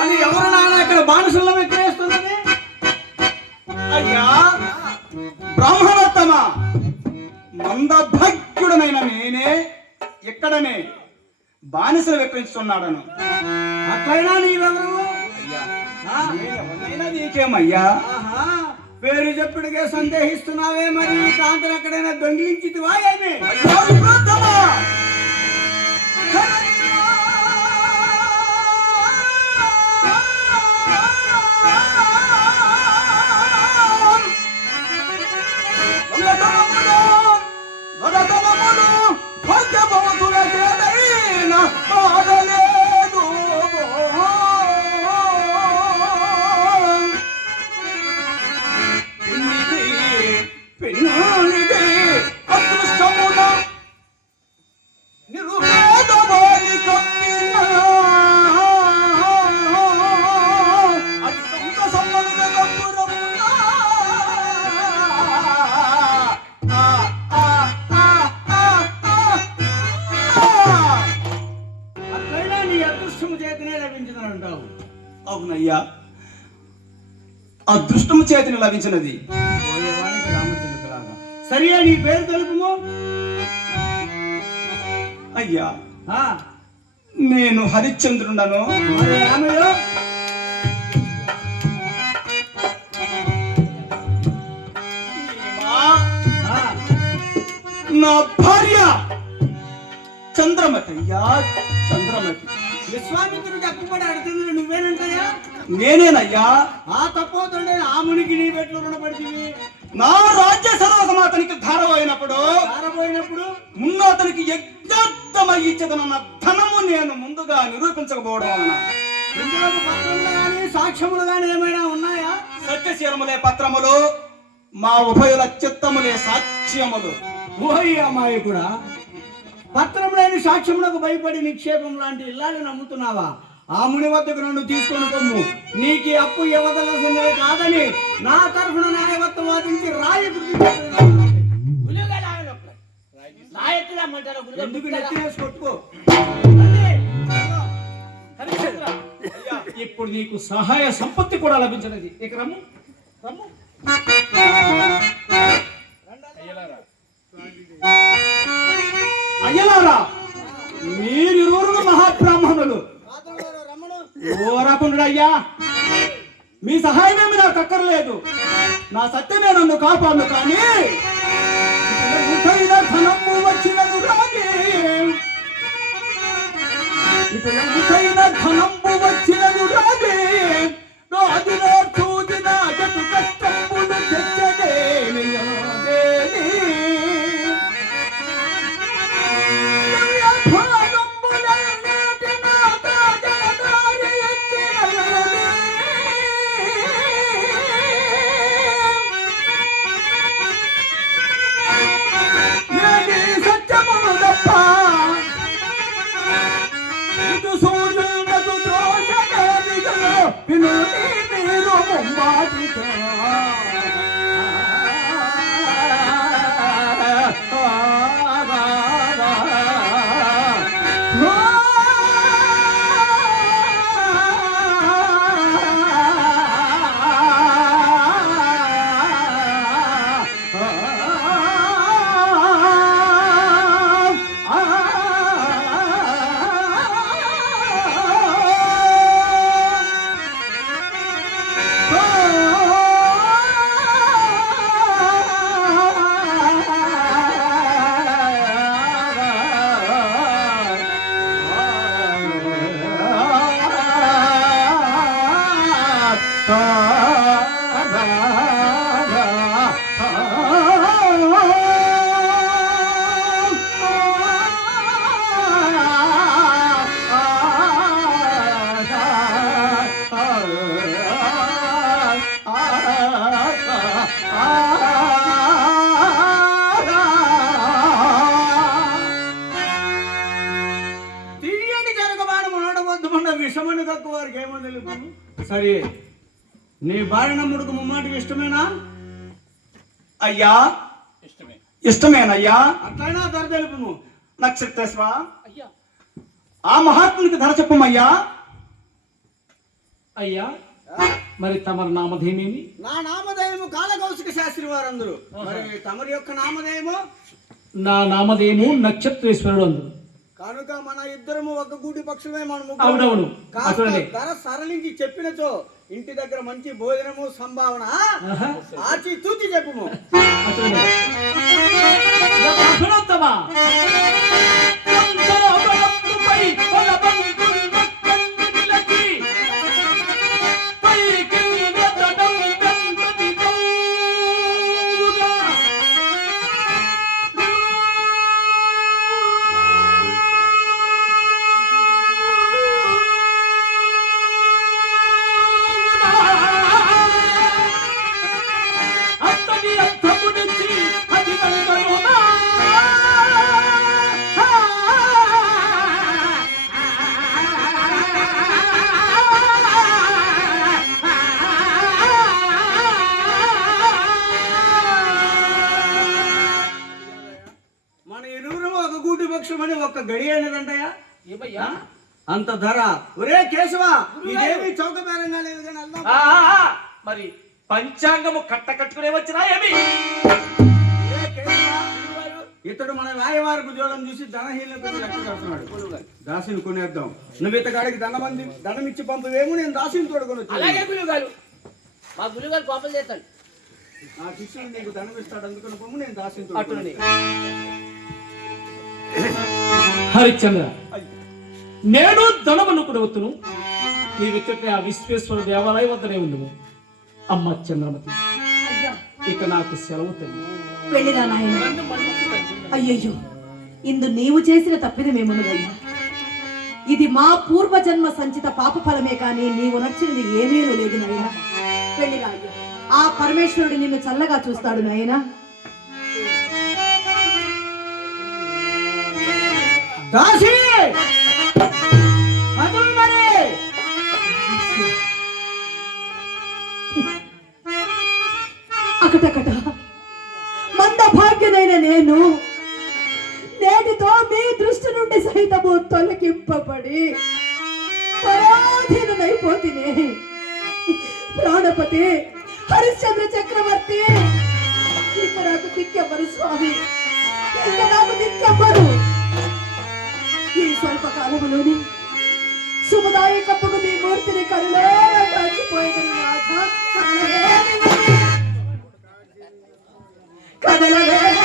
అని ఎవరు నాన్న ఇక్కడ బానిసల్లో ఎక్కిరేస్తున్నది అయ్యా బ్రాహ్మణోత్తమ మందభక్తుడనైన నేనే ఎక్కడనే బానిసలు విక్రయిస్తున్నాడను అట్లయినా నీవెవరు? అయ్యా. నీకేమయ్యా? పేరు చెప్పుడుగా సందేహిస్తున్నావే మరి కాంతలు ఎక్కడైనా దొంగిలించితివా ఏమి? అదృష్టము చేతిని లభించినది. సరియా నీ పేరు తెలుపుము? అయ్యా. నేను హరిశ్చంద్రుడను నా భార్య చంద్రమతి. అయ్యా చంద్రమతి. విశ్వామిత్రుడికి అప్పుబడి అడుగుతుంది నువ్వేనంటాయా నేనేనయ్యా ఆ తప్పవుతుండే ఆ మునికి నీ పెట్లు రుణపడితివి. నా రాజ్య సర్వసమ అతనికి ధారపోయినప్పుడు ఆరబోయినప్పుడు మున్న అతనికి యజ్ఞార్థమై ఇచ్చదనన్న ధనము నేను ముందుగా నిరూపించకపోవడం వలన సాక్ష్యములు కానీ ఏమైనా ఉన్నాయా? సత్యశీలములే పత్రములు మా ఉభయుల చిత్తములే సాక్ష్యములు. ఓయి అమ్మాయి కూడా పత్రం లేని సాక్ష్యములకు భయపడి నిక్షేపం లాంటి ఇల్లాలు నమ్ముతున్నావా? ఆ ముని వద్దకు నన్ను తీసుకొని పొమ్ము. నీకు అప్పు ఇవ్వదలసిందే కాదని నా తరఫున న్యాయవత్వం వాదించి రాయి ఎందుకు నెత్తినేసి కొట్టుకో? ఇప్పుడు నీకు సహాయ సంపత్తి కూడా లభించినది ఇక రమ్ము. రమ్ము. అయ్యలారా మీరు ఓ రకుండు అయ్యా మీ సహాయమేమి నాకు అక్కర్లేదు. నా సత్యమే నన్ను కాపాడు కానీ ఇతరుల ధనము వచ్చినదు రాని ధనము వచ్చి నడవద్దు విషమని తక్కువ వారికి ఏమో తెలుపు సరే నీ భార్య నమ్ముడుకు ముమ్మాటికి ఇష్టమేనా? అయ్యా. ఇష్టమే. ఇష్టమేనయ్యా. అట్లయినా ధర తెలుపుము నక్షత్రేశ్వర అయ్యా. ఆ మహాత్మునికి ధర చెప్పమయ్యా. అయ్యా మరి తమరి నామధేమేమి? నా నామధేయము కాలకౌశిక శాస్త్రి వారందరూ. మరి తమరి యొక్క నామధేయము? నా నామధేయము నక్షత్రేశ్వరుడు అందరు కనుక మన ఇద్దరము ఒక గూటి పక్షమే మన అవునవును. ధర సరళించి చెప్పినచో ఇంటి దగ్గర మంచి భోజనము సంభావన. ఆచి తూచి చెప్పుము అతడే. గూటి పక్షమని ఒక గడి ఏమయ్యా? అంత ధర. ఒరే కేశవ ఇదేమి చౌక బేరంగా లేదు కానీ మరి పంచాంగము కట్ట కట్టుకునే వచ్చినా ఏమి? ఇతడు మన రాయవారికి ఉద్యోగం చూసి ధనహీనత లెక్క కడుతున్నాడు. దాసిని కొనేద్దాం. నువ్వు ఇతగాడికి ధనమంది ధనం ఇచ్చి పంపవేమో నేను దాసిని తోడుకొని అలాగే గురువు గారు మా గురువు గారు కోపం చేస్తాడు. నా శిష్యుడు నీకు ధనం ఇస్తాడు అందుకని పొమ్ము నేను దాసిని అటుని హరిశ్చంద్ర నేను ధనమనుకుని వత్తును నీవెచ్చటే ఆ విశ్వేశ్వర దేవాలయం వద్దనే ఉండుము. అమ్మ చంద్రమతి ఇక నాకు సెలవు తల్లి. వెళ్ళిరా నాయన. అయ్యయ్యో ఇందు నీవు చేసిన తప్పిదమేమున్నదయ్యా? ఇది మా పూర్వజన్మ సంచిత పాప ఫలమే కానీ నీవు నచ్చినది ఏమీ లేదు నాయన. వెళ్ళిరా అయ్యా. ఆ పరమేశ్వరుడు నిన్ను చల్లగా చూస్తాడు నాయనా. దాసి మరి అకటకట మంద భాగ్యనైన నేను నేటితో మీ దృష్టి నుండి సైతము తొలగింపబడి పరాధీనమైపోతినే ప్రాణపతి హరిశ్చంద్ర చక్రవర్తి ఇక నాకు దిక్కెవ్వరు స్వామి. ఇక నాకు దిక్కెవ్వరు. ಸ್ವಲ್ಪ ಕಾಲಗಳು ಶುಭದಾಯಕ ಪುಗುದಿ ಮೂರ್ತಿನಿ ಕರುಣೋ ಕಾಚಿಪೋಯಿದ್ದೀನಿ ಆತ್ಮ ಕದಲವೇ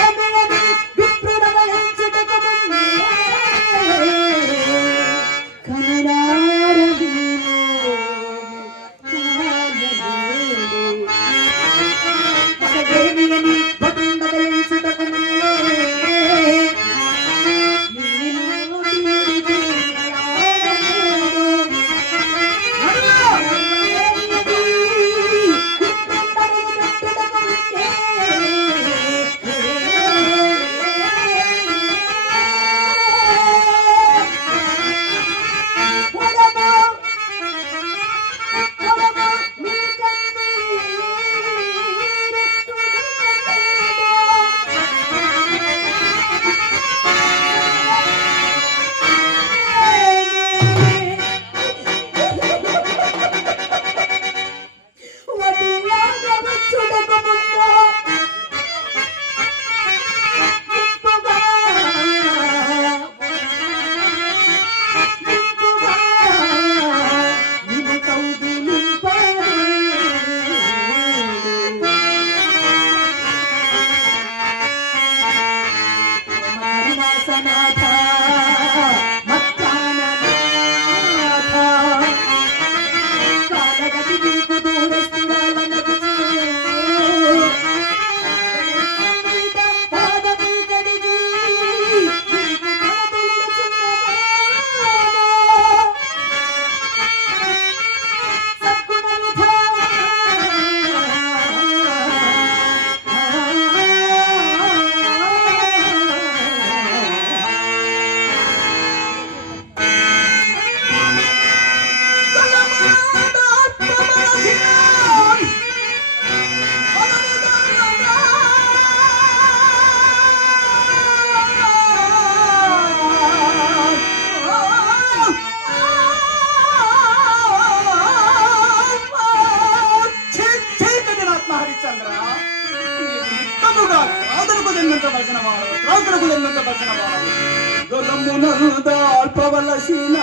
దాల్పవలసిన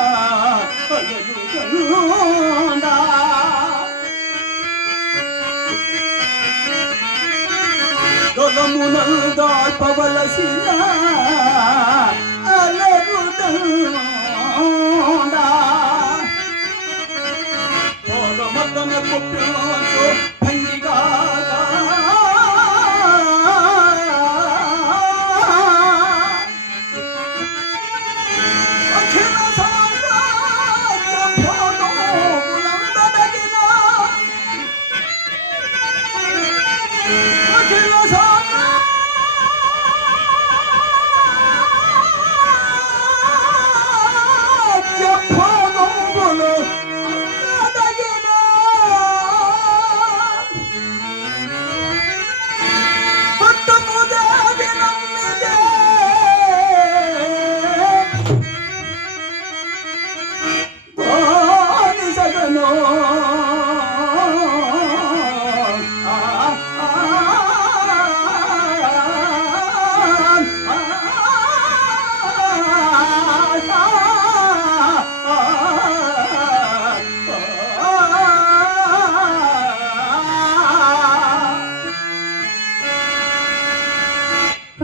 అలలుగనుండా. దాల్పవలసిన అలరుదండా. పరమతన కుప్పినాచో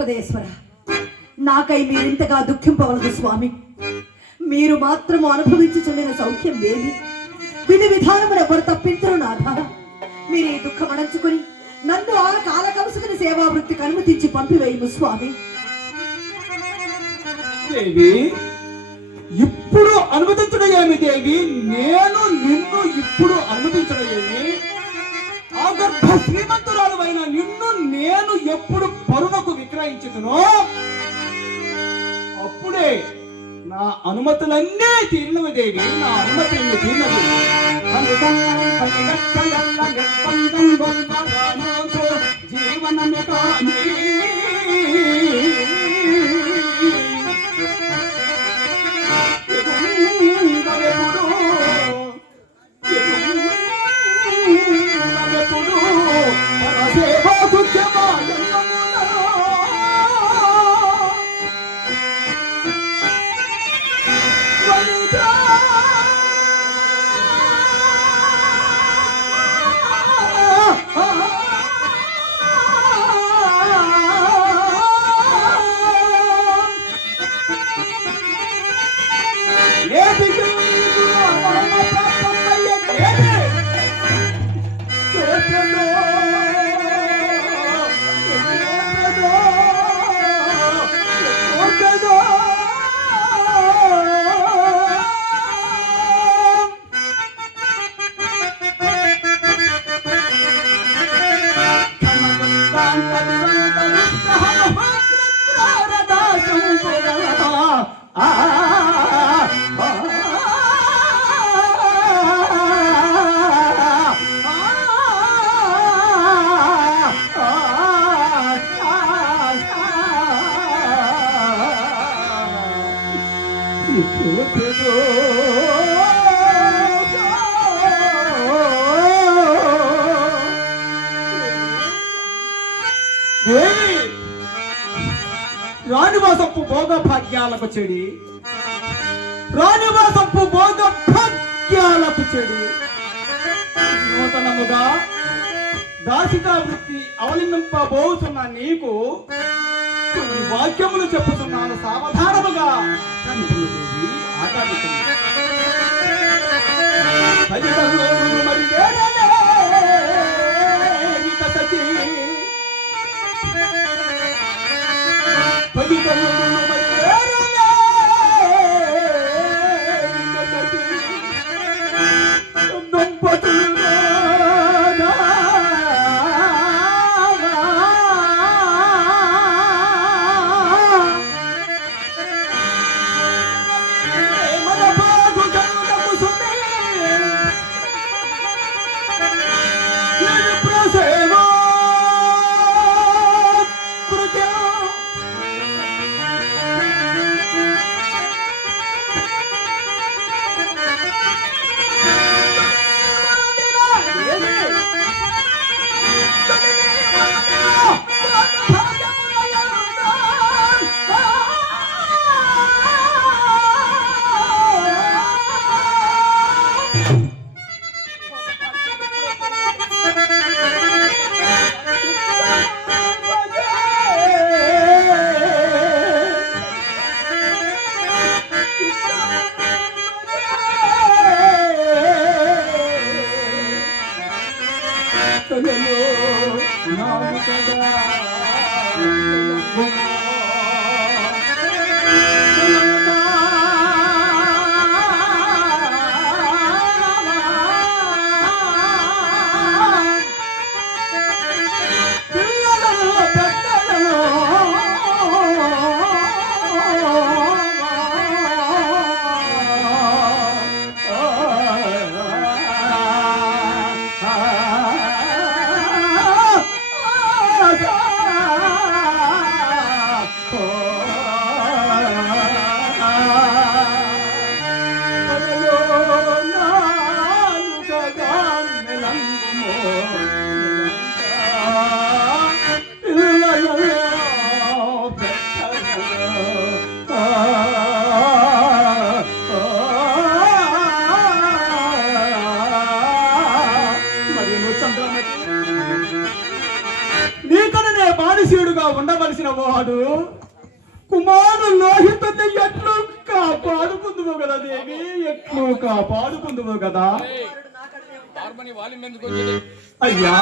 హృదయేశ్వర నాకై మీరింతగా దుఃఖింపవలదు స్వామి. మీరు మాత్రము అనుభవించి చెందిన సౌఖ్యం ఏమి విధి విధానమున ఎవరు తప్పించరు నాథ. మీరు ఈ దుఃఖం అణంచుకుని నన్ను ఆ కాలకంసుకుని సేవా వృత్తికి అనుమతించి పంపివేయము స్వామి. దేవి ఇప్పుడు అనుమతించడం ఏమి దేవి? నేను నిన్ను ఇప్పుడు అనుమతించడం ఏమి? ఆ గర్భ శ్రీమంతురాలు అయిన నిన్ను నేను ఎప్పుడు పరునకు అప్పుడే నా అనుమతులన్నీ తీరినవి దేవి నా అనుమతులన్నీ తీరినవి. జీవనమే కానీ రాణివాసపు భోగ భాగ్యాలకు చెడి. రాణివాసపు భోగ భాగ్యాలకు చెడి. నూతనముగా దాసికా వృత్తి అవలంబింపబోతున్న నీకు వాక్యములు చెప్పుతున్నాను సావధానముగా. తల్లిదండ్రులు మరి వాడు కుమారు లోహితుని ఎట్లు కాపాడుకుందువు కదా దేవి? ఎట్లు కాపాడుకుందువు కదా? అయ్యా.